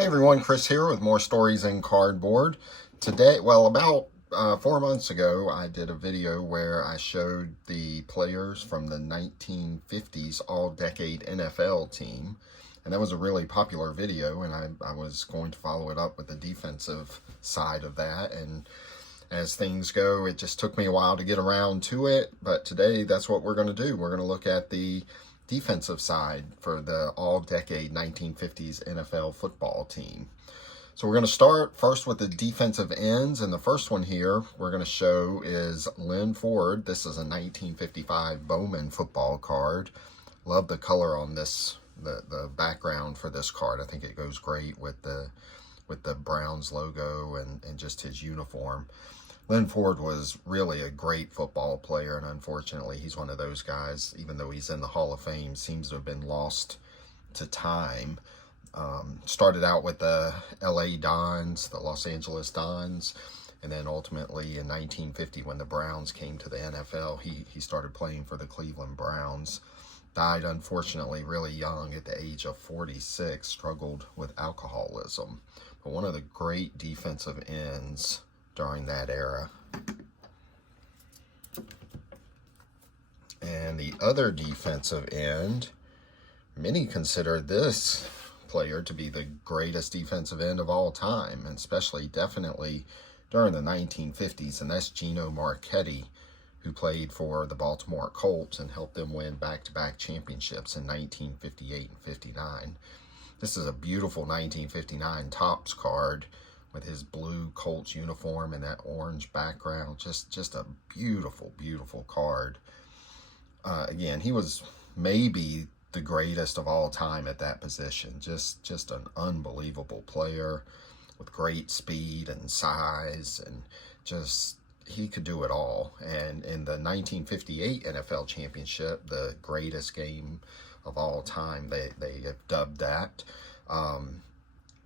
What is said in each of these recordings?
Hey everyone, Chris here with more stories in cardboard. Today, well, about 4 months ago, I did a video where I showed the players from the 1950s All-Decade NFL team. And that was a really popular video, and I was going to follow it up with the defensive side of that. And as things go, it just took me a while to get around to it. But today, that's what we're going to do. We're going to look at the defensive side for the all-decade 1950s NFL football team. So we're going to start first with the defensive ends, and the first one here we're going to show is Lynn Ford. This is a 1955 Bowman football card. Love the color on this, the background for this card. I think it goes great with the Browns logo and just his uniform. Lynn Ford was really a great football player, and unfortunately, he's one of those guys, even though he's in the Hall of Fame, seems to have been lost to time. Started out with the LA Dons, the Los Angeles Dons, and then ultimately in 1950, when the Browns came to the NFL, he started playing for the Cleveland Browns. Died, unfortunately, really young at the age of 46, struggled with alcoholism. But one of the great defensive ends during that era. And the other defensive end, many consider this player to be the greatest defensive end of all time, and especially definitely during the 1950s, and that's Gino Marchetti, who played for the Baltimore Colts and helped them win back-to-back championships in 1958 and 59. This is a beautiful 1959 Topps card with his blue Colts uniform and that orange background. Just a beautiful, beautiful card. Again, he was maybe the greatest of all time at that position. Just an unbelievable player with great speed and size, and just he could do it all. And in the 1958 NFL Championship, the greatest game of all time, they have dubbed that. On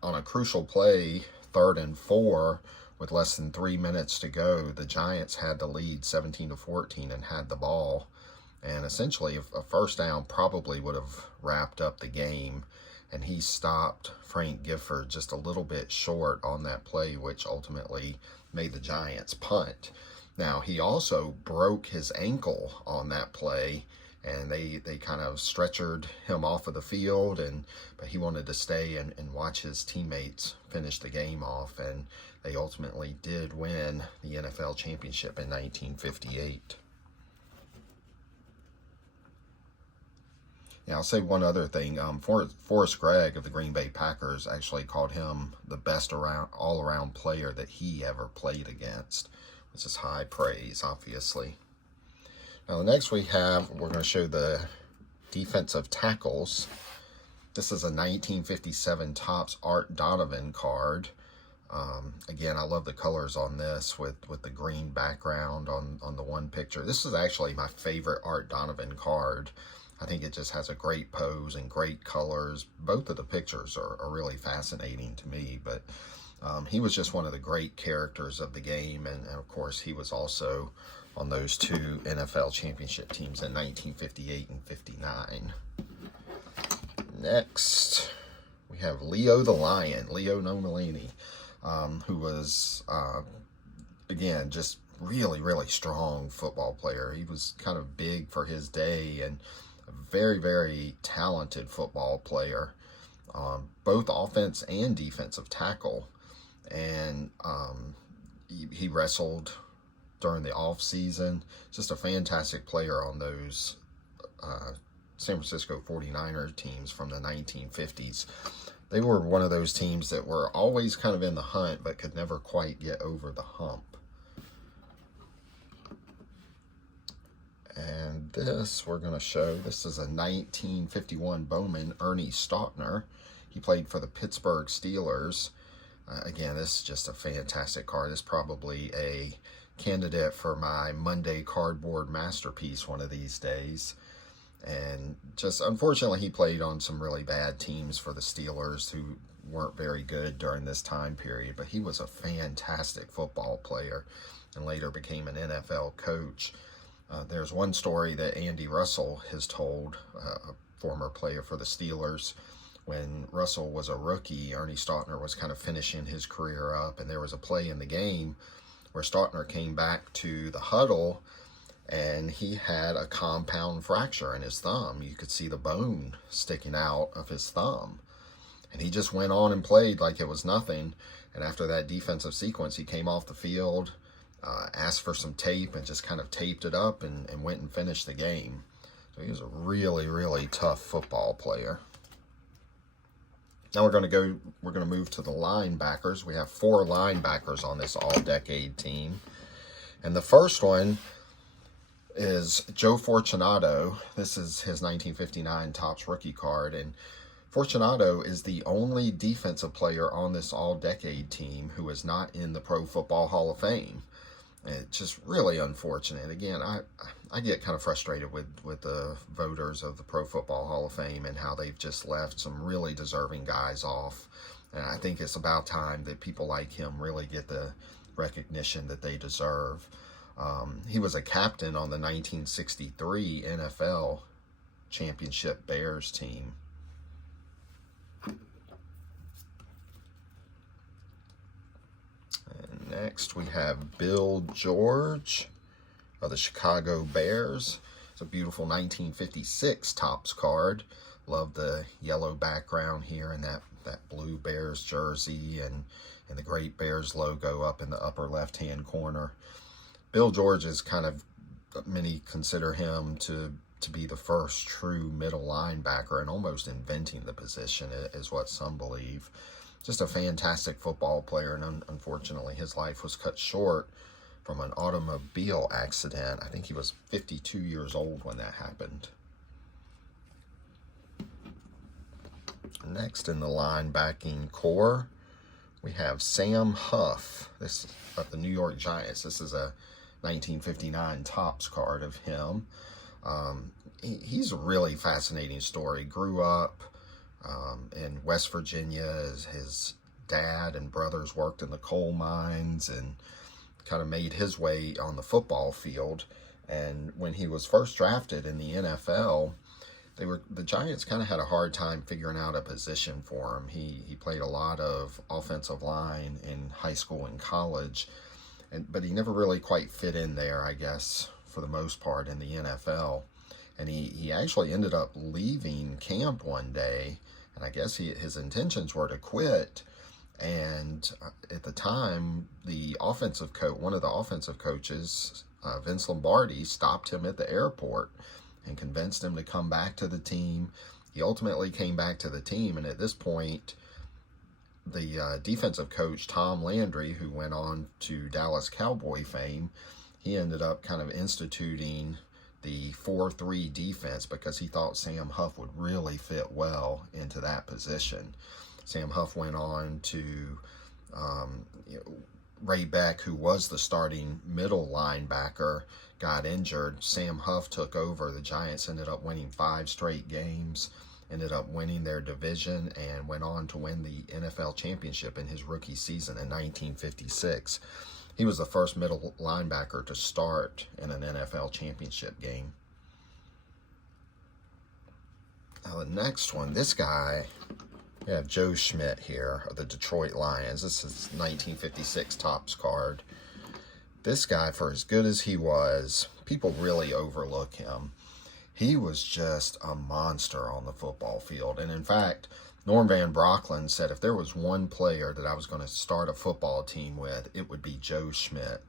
a crucial play, 3rd and 4, with less than 3 minutes to go, the Giants had the lead 17-14 and had the ball. And essentially, a first down probably would have wrapped up the game. And he stopped Frank Gifford just a little bit short on that play, which ultimately made the Giants punt. Now, he also broke his ankle on that play, and they kind of stretchered him off of the field, but he wanted to stay and watch his teammates finish the game off, and they ultimately did win the NFL championship in 1958. Now, I'll say one other thing. Forrest Gregg of the Green Bay Packers actually called him the best all-around player that he ever played against, which is high praise, obviously. Now, the next we're going to show the defensive tackles. This is a 1957 Topps Art Donovan card. Again, I love the colors on this with the green background on the one picture. This is actually my favorite Art Donovan card. I think it just has a great pose and great colors. Both of the pictures are really fascinating to me, but he was just one of the great characters of the game, and of course, he was also on those two NFL championship teams in 1958 and 59. Next, we have Leo the Lion, Leo Nomolini, who was, again, just really, really strong football player. He was kind of big for his day and a very, very talented football player, both offense and defensive tackle. And he wrestled during the off season. Just a fantastic player on those San Francisco 49er teams from the 1950s. They were one of those teams that were always kind of in the hunt but could never quite get over the hump. And this we're going to show, this is a 1951 Bowman Ernie Stotner. He played for the Pittsburgh Steelers. Again, this is just a fantastic card. It's probably a candidate for my Monday cardboard masterpiece one of these days. And just unfortunately, he played on some really bad teams for the Steelers who weren't very good during this time period. But he was a fantastic football player and later became an NFL coach. There's one story that Andy Russell has told, a former player for the Steelers, when Russell was a rookie, Ernie Stotner was kind of finishing his career up, and there was a play in the game where Stotner came back to the huddle, and he had a compound fracture in his thumb. You could see the bone sticking out of his thumb. And he just went on and played like it was nothing. And after that defensive sequence, he came off the field, asked for some tape, and just kind of taped it up and went and finished the game. So he was a really, really tough football player. Now we're going to move to the linebackers. We have 4 linebackers on this all-decade team. And the first one is Joe Fortunato. This is his 1959 Topps rookie card, and Fortunato is the only defensive player on this all-decade team who is not in the Pro Football Hall of Fame. It's just really unfortunate. Again, I get kind of frustrated with the voters of the Pro Football Hall of Fame and how they've just left some really deserving guys off. And I think it's about time that people like him really get the recognition that they deserve. He was a captain on the 1963 NFL Championship Bears team. And next we have Bill George of the Chicago Bears. It's a beautiful 1956 Topps card. Love the yellow background here and that blue Bears jersey and the Great Bears logo up in the upper left-hand corner. Bill George is kind of, many consider him to be the first true middle linebacker and almost inventing the position, is what some believe. Just a fantastic football player, and unfortunately his life was cut short from an automobile accident. I think he was 52 years old when that happened. Next in the linebacking core, we have Sam Huff. This is of the New York Giants. This is a 1959 Topps card of him. He's a really fascinating story. Grew up in West Virginia. His dad and brothers worked in the coal mines and kind of made his way on the football field. And when he was first drafted in the NFL, the Giants kind of had a hard time figuring out a position for him. He played a lot of offensive line in high school and college, but he never really quite fit in there, I guess, for the most part in the NFL. And he actually ended up leaving camp one day, and I guess his intentions were to quit. And at the time, one of the offensive coaches, Vince Lombardi, stopped him at the airport and convinced him to come back to the team. He ultimately came back to the team, and at this point, the defensive coach, Tom Landry, who went on to Dallas Cowboy fame, he ended up kind of instituting the 4-3 defense because he thought Sam Huff would really fit well into that position. Sam Huff went on to Ray Beck, who was the starting middle linebacker, got injured. Sam Huff took over. The Giants ended up winning 5 straight games, ended up winning their division, and went on to win the NFL championship in his rookie season in 1956. He was the first middle linebacker to start in an NFL championship game. Now the next one, this guy, we have Joe Schmidt here of the Detroit Lions. This is 1956 Topps card. This guy, for as good as he was, people really overlook him. He was just a monster on the football field. And in fact, Norm Van Brocklin said if there was one player that I was going to start a football team with, it would be Joe Schmidt.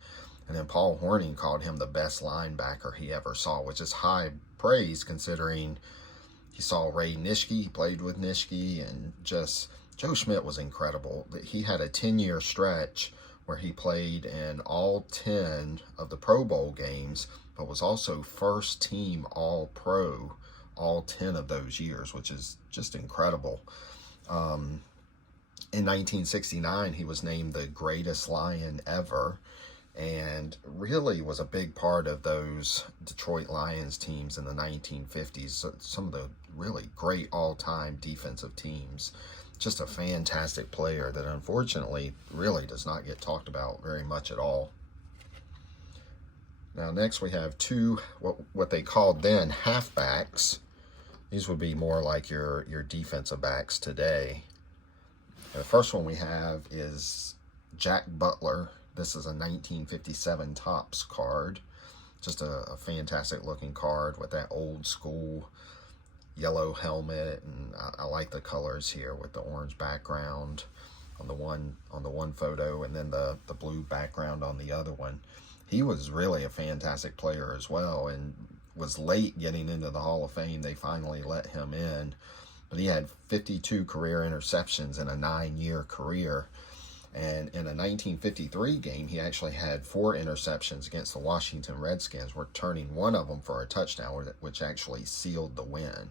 And then Paul Hornung called him the best linebacker he ever saw, which is high praise considering he saw Ray Nitschke, he played with Nitschke, and just Joe Schmidt was incredible. He had a 10-year stretch where he played in all 10 of the Pro Bowl games, but was also first team All-Pro all 10 of those years, which is just incredible. In 1969, he was named the greatest Lion ever, and really was a big part of those Detroit Lions teams in the 1950s. Some of the really great all-time defensive teams. Just a fantastic player that unfortunately really does not get talked about very much at all. Now next we have 2, what they called then halfbacks. These would be more like your defensive backs today. And the first one we have is Jack Butler. This is a 1957 Topps card. Just a fantastic looking card with that old school yellow helmet, and I like the colors here with the orange background on the one photo, and then the blue background on the other one. He was really a fantastic player as well, and was late getting into the Hall of Fame. They finally let him in, but he had 52 career interceptions in a 9-year career. And in a 1953 game, he actually had 4 interceptions against the Washington Redskins, returning one of them for a touchdown, which actually sealed the win.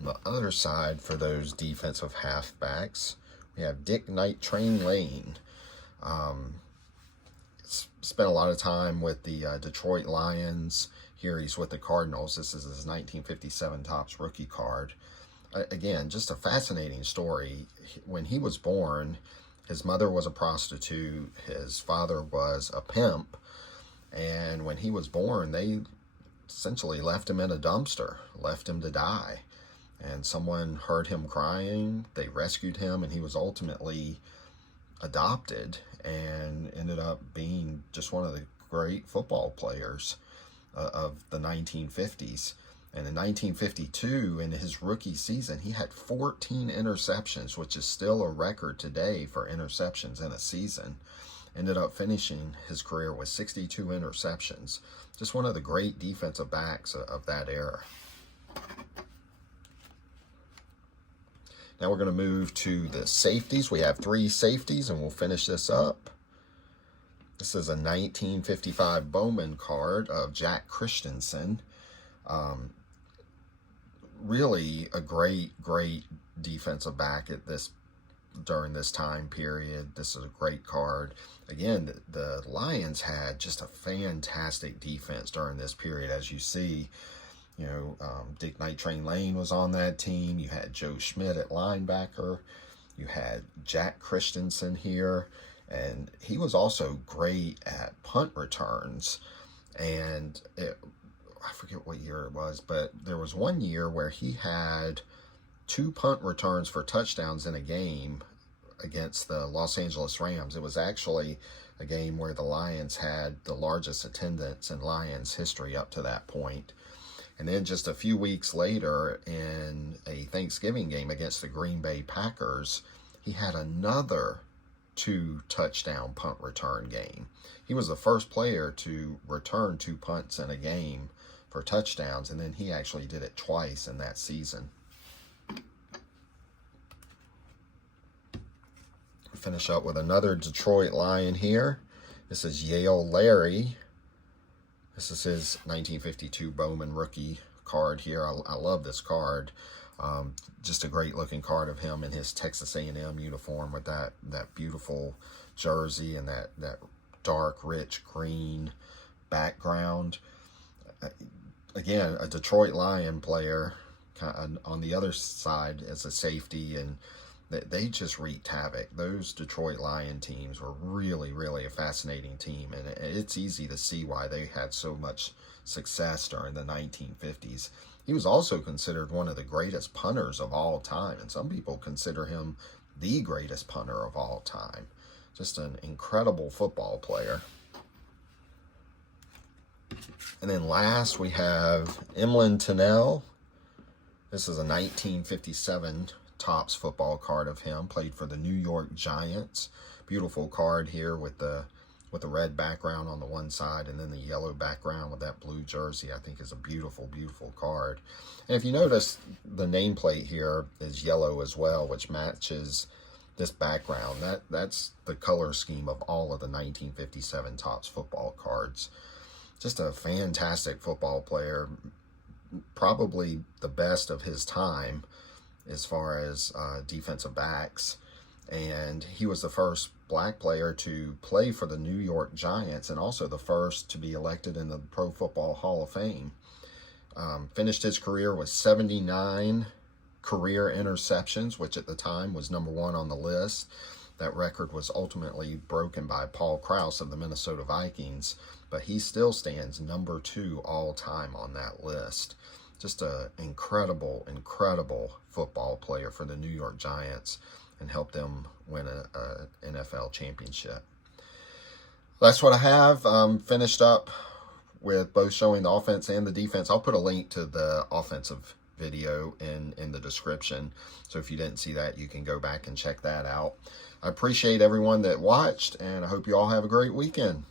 On the other side, for those defensive halfbacks, we have Dick Night Train Lane. Spent a lot of time with the Detroit Lions. Here he's with the Cardinals. This is his 1957 Topps rookie card. Again, just a fascinating story. When he was born, his mother was a prostitute, his father was a pimp, and when he was born, they essentially left him in a dumpster, left him to die. And someone heard him crying, they rescued him, and he was ultimately adopted and ended up being just one of the great football players of the 1950s. And in 1952, in his rookie season, he had 14 interceptions, which is still a record today for interceptions in a season. Ended up finishing his career with 62 interceptions. Just one of the great defensive backs of that era. Now we're going to move to the safeties. We have 3 safeties, and we'll finish this up. This is a 1955 Bowman card of Jack Christensen. Really a great defensive back during this time period. This is a great card. Again, the Lions had just a fantastic defense during this period. As you see, Dick Night Train Lane was on that team. You had Joe Schmidt at linebacker. You had Jack Christensen here, and he was also great at punt returns. And I forget what year it was, but there was one year where he had 2 punt returns for touchdowns in a game against the Los Angeles Rams. It was actually a game where the Lions had the largest attendance in Lions history up to that point. And then just a few weeks later, in a Thanksgiving game against the Green Bay Packers, he had another 2 touchdown punt return game. He was the first player to return 2 punts in a game for touchdowns, and then he actually did it twice in that season. Finish up with another Detroit Lion here. This is Yale Larry. This is his 1952 Bowman rookie card here. I love this card. Just a great looking card of him in his Texas A&M uniform with that beautiful jersey and that dark, rich green background. Again, a Detroit Lion player on the other side as a safety, and they just wreaked havoc. Those Detroit Lion teams were really a fascinating team, and it's easy to see why they had so much success during the 1950s. He was also considered one of the greatest punters of all time, and some people consider him the greatest punter of all time. Just an incredible football player. And then last we have Elmer Tunnell. This is a 1957 Topps football card of him. Played for the New York Giants. Beautiful card here with the red background on the one side, and then the yellow background with that blue jersey. I think is a beautiful card. And if you notice, the nameplate here is yellow as well, which matches this background. That's the color scheme of all of the 1957 Topps football cards. Just a fantastic football player, probably the best of his time as far as defensive backs. And he was the first black player to play for the New York Giants, and also the first to be elected in the Pro Football Hall of Fame. Finished his career with 79 career interceptions, which at the time was #1 on the list. That record was ultimately broken by Paul Krause of the Minnesota Vikings, but he still stands number 2 all time on that list. Just an incredible, incredible football player for the New York Giants and helped them win a NFL championship. That's what I have. Finished up with both showing the offense and the defense. I'll put a link to the offensive video in the description. So if you didn't see that, you can go back and check that out. I appreciate everyone that watched, and I hope you all have a great weekend.